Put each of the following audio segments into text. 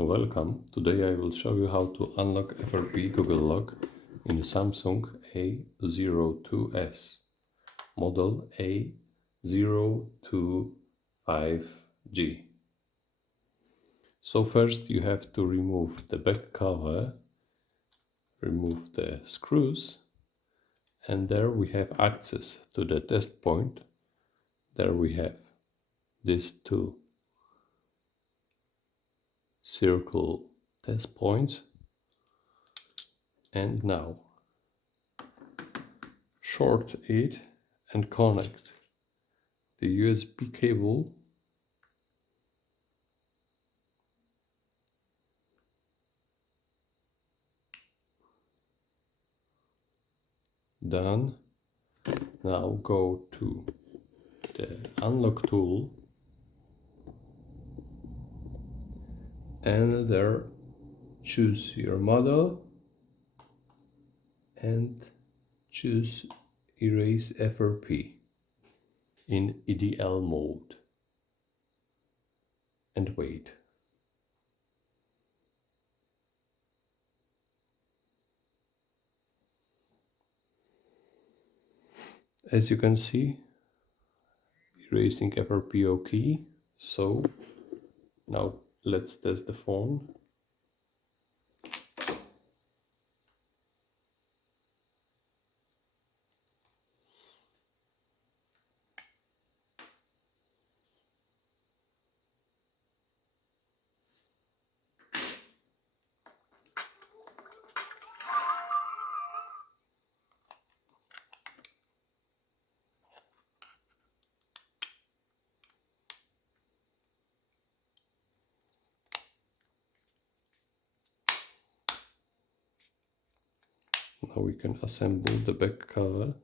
Welcome. Today I will show you how to unlock FRP Google Lock in Samsung A02s, model A025G. So first you have to remove the back cover, remove the screws, and there we have access to the test point. There we have these two circle test points, and now short it and connect the USB cable done. Now go to the unlock tool and there choose your model and choose erase FRP in EDL mode and wait. As you can see, erasing FRP OK. So now let's test the phone. Now we can assemble the back cover.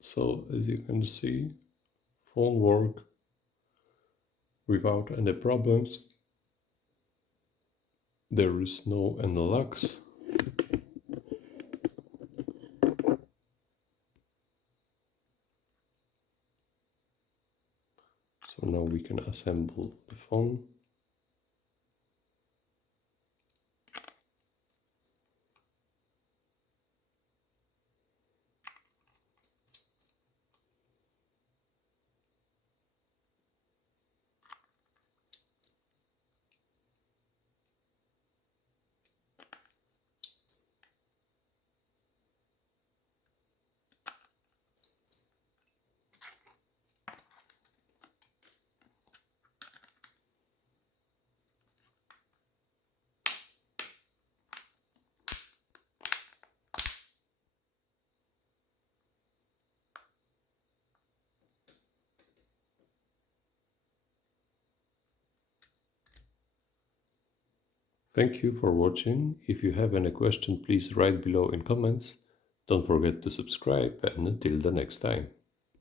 So as you can see, phone work without any problems. There is no any locks. So now we can assemble the phone. Thank you for watching. If you have any question, please write below in comments. Don't forget to subscribe, and until the next time.